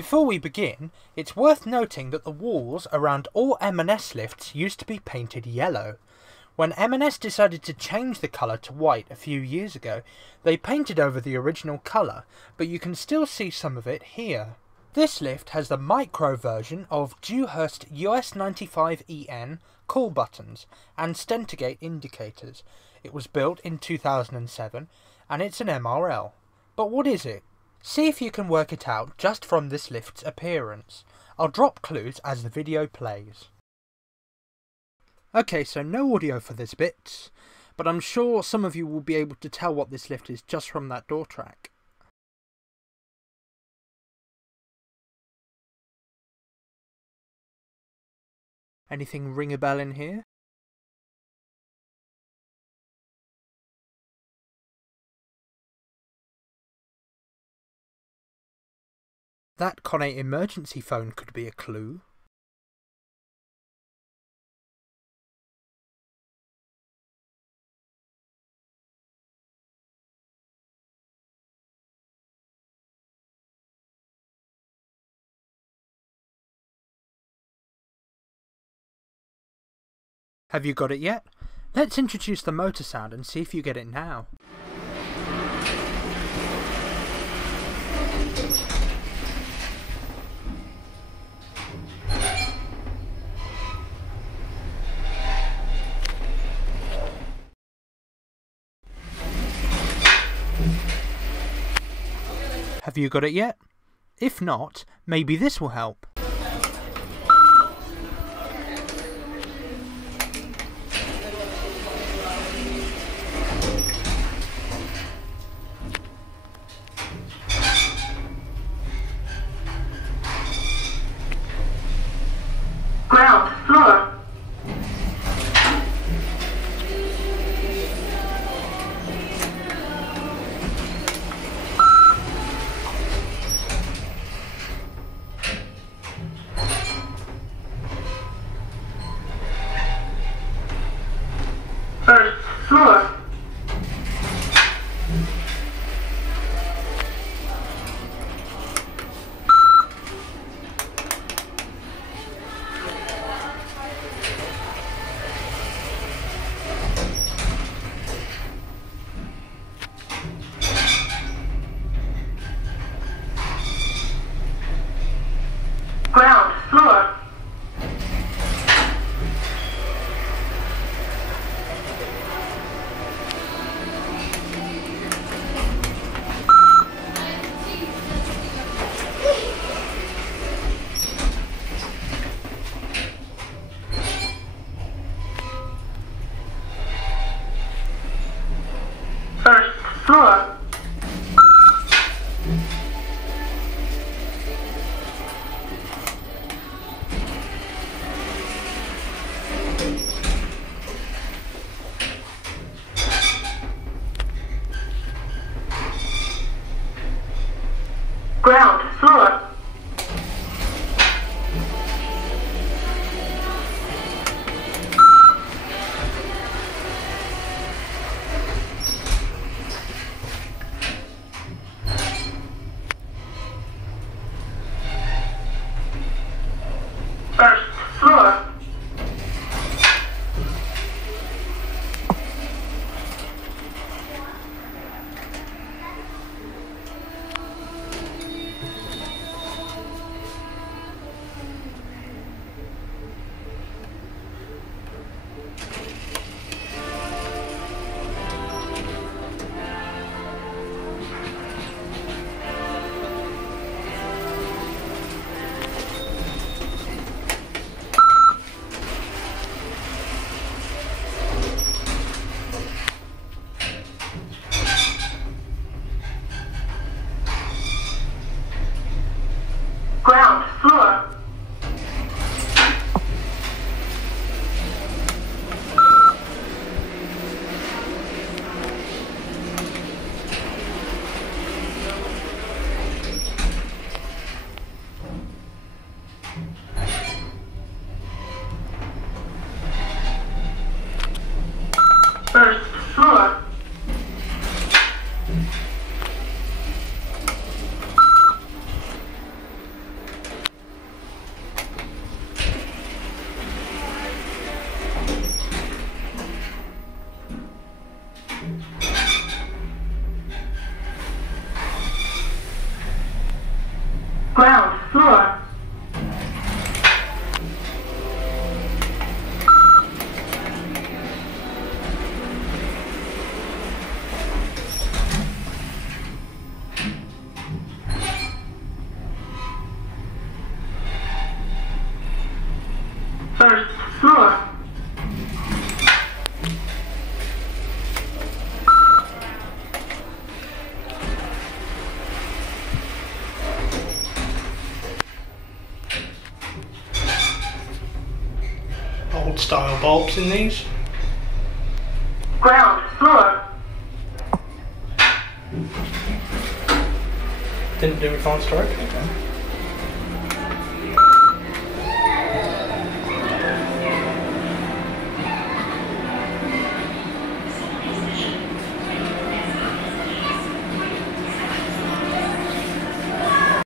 Before we begin, it's worth noting that the walls around all M&S lifts used to be painted yellow. When M&S decided to change the colour to white a few years ago, they painted over the original colour, but you can still see some of it here. This lift has the micro version of Dewhurst US 95EN call buttons and Stentergate indicators. It was built in 2007 and it's an MRL. But what is it? See if you can work it out just from this lift's appearance. I'll drop clues as the video plays. Okay, so no audio for this bit, but I'm sure some of you will be able to tell what this lift is just from that door track. Anything ring a bell in here? That Con8 emergency phone could be a clue. Have you got it yet? Let's introduce the motor sound and see if you get it now. Have you got it yet? If not, maybe this will help. Ground floor. First floor. Ground floor. First floor. Old style bulbs in these. Ground floor. Didn't do advanced directory then.